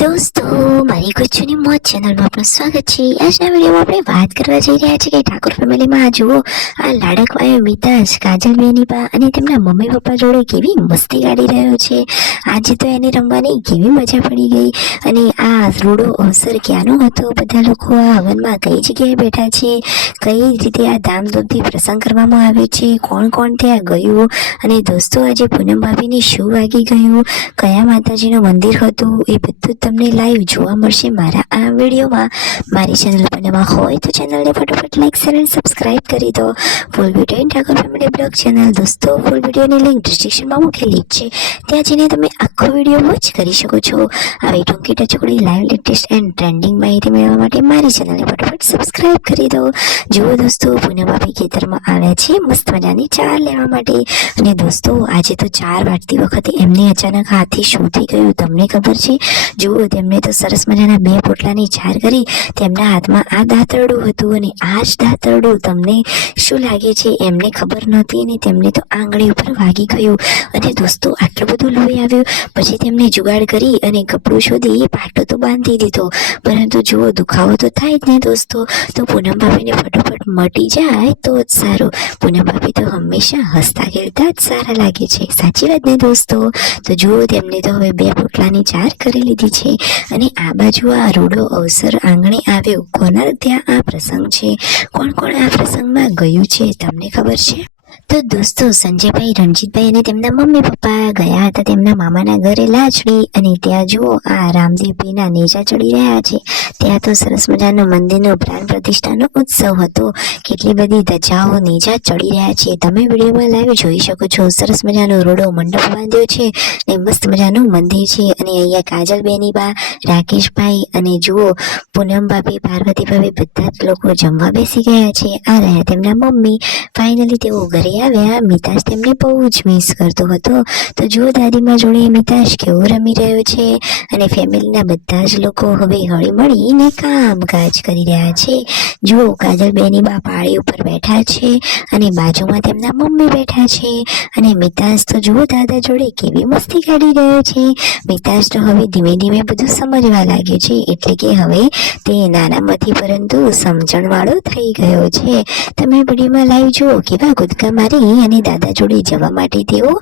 दोस्तों मारी गुच्चूनी मौज चैनल में आपનું સ્વાગત છે। આજના વિડીયોમાં આપણે વાત કરવા જઈ રહ્યા છીએ કે ઠાકોર ફેમિલીમાં આ જુઓ આ લાડકવાયો મિતાજ કાજલ બેનીબા અને તેમના મમ્મી પપ્પા જોડે કેવી મસ્તી કાઢી રહ્યો છે। આજે તો એને રમવાની કેવી મજા પડી ગઈ અને આ રૂડો અવસર ક્યાંનો હતો। બધા લોકો આ હવનમાં કઈ જગ્યાએ બેઠા છે, કઈ રીતે આ ધામધૂમથી પ્રસંગ કરવામાં આવ્યો છે, કોણ કોણ ત્યાં ગયું અને દોસ્તો આજે પૂનમ ભાભીને શું વાગી ગયું, કયા માતાજીનું મંદિર હતું, એ બધું તમને લાઈવ જોવા મળશે મારા આ વિડીયોમાં। મારી ચેનલ પર નવા હોય તો ચેનલને ફટાફટ લાઈક શેર અને સબસ્ક્રાઇબ કરી દો। Full video Thakor family blog channel દોસ્તો ફૂલ વિડીયોની લિંક ડિસ્ક્રિપ્શનમાં મૂકેલી છે, ત્યાં જઈને તમે આખો વિડીયો વોચ કરી શકો છો। આવી ટૂંકી ટચુકડી લાઈવ લેટેસ્ટ એન્ડ ટ્રેન્ડિંગ માહિતી મેળવવા માટે મારી ચેનલને ફટાફટ સબસ્ક્રાઇબ કરી દો। જુઓ દોસ્તો પૂનમ ભાભી ખેતરમાં આવ્યા છે મસ્ત મજાની ચા લેવા માટે અને દોસ્તો આજે તો ચાર વાગતી વખતે એમને અચાનક હાથથી શું થઈ ગયું તમને ખબર છે? જુઓ તેમને તો સરસ મજાના બે પોટલાની ચાર કરી, તેમના હાથમાં આ દાંતરડું હતું અને આ જ દાંતરડું તમને શું લાગે છે એમને ખબર નહોતી અને તેમને તો આંગળી ઉપર વાગી ગયું અને દોસ્તો આટલું બધું લોહી આવ્યું। પછી તેમને જુગાડ કરી અને કપડું શોધી પાટો તો બાંધી દીધો, પરંતુ જુઓ દુખાવો તો થાય જ ને દોસ્તો। તો પૂનમ ભાભીને ફટોફટ મટી જાય તો જ સારું। પૂનમ ભાભી તો હંમેશા હસતા ખેલતા જ સારા લાગે છે, સાચી વાત ને દોસ્તો? તો જુઓ તેમને તો હવે બે પોટલાની ચાર કરી લીધી છે અને આ બાજુ આ રૂડો અવસર આંગણે આવ્યો। કોના ત્યાં આ પ્રસંગ છે, કોણ કોણ આ પ્રસંગમાં ગયું છે તમને ખબર છે? તો દોસ્તો સંજયભાઈ, રણજીતભાઈ અને તેમના મમ્મી પપ્પા ગયા હતા તેમના મામાના ઘરે લાચડી અને ત્યાં જુઓ આ રામદેવભાઈના નેજા ચડી રહ્યા છે। ત્યાં તો સરસ મજાનો મંદિરનો પ્રાણ પ્રતિષ્ઠાનો ઉત્સવ હતો, કેટલી બધી ધજાઓ નેજા ચડી રહ્યા છે, તમે વિડીયોમાં લાઈવ જોઈ શકો છો। સરસ મજાનો રોડો મંડપ બાંધ્યો છે ને મસ્ત મજાનું મંદિર છે અને અહીંયા કાજલ બેનીબા, રાકેશભાઈ અને જુઓ પૂનમ ભાભી, પાર્વતી ભાભી બધા જ લોકો જમવા બેસી ગયા છે। આ રહ્યા તેમના મમ્મી। ફાઇનલી તેઓ ઘરે આવ્યા। મિતાજ તેમને બહુ જ મિસ કરતો હતો। તો જુઓ દાદીમા જોડે મિતાજ કેવું રમી રહ્યો છે અને ફેમિલીના બધા જ લોકો હવે હળી મળીને કામકાજ કરી રહ્યા છે। જુઓ કાજલ બેનીબા પાળી ઉપર બેઠા છે અને બાજુમાં તેમના મમ્મી બેઠા છે અને મિતાજ તો જુઓ દાદા જોડે કેવી મસ્તી કાઢી રહ્યો છે। મિતાજ તો હવે ધીમે ધીમે બધું સમજવા લાગ્યો છે, એટલે કે હવે તે નાનામાંથી પરંતુ સમજણવાળો થઈ ગયો છે। તમે વિડીયોમાં લાઈવ જુઓ કેવા કૂદકા મારી અને દાદા જોડે જવા માટે તેઓ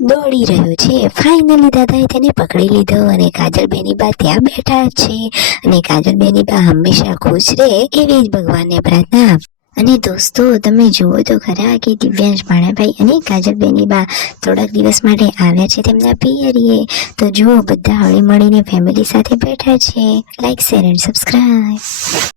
દોડી રહ્યો છે। ફાઇનલી દાદાએ તેને પકડી લીધો અને કાજલ બેનીબા ત્યાં બેઠા છે અને કાજલ બેનીબા હંમેશા ખુશ રહે એવી જ ભગવાનને પ્રાર્થના। અને દોસ્તો તમે જુઓ તો ખરા કે દિવ્યાંશ ભાણાભાઈ અને કાજલ બેનીબા થોડાક દિવસ માટે આવ્યા છે તેમના પિયરીએ। તો જુઓ બધા હળી મળીને ફેમિલી સાથે બેઠા છે। Like share and subscribe.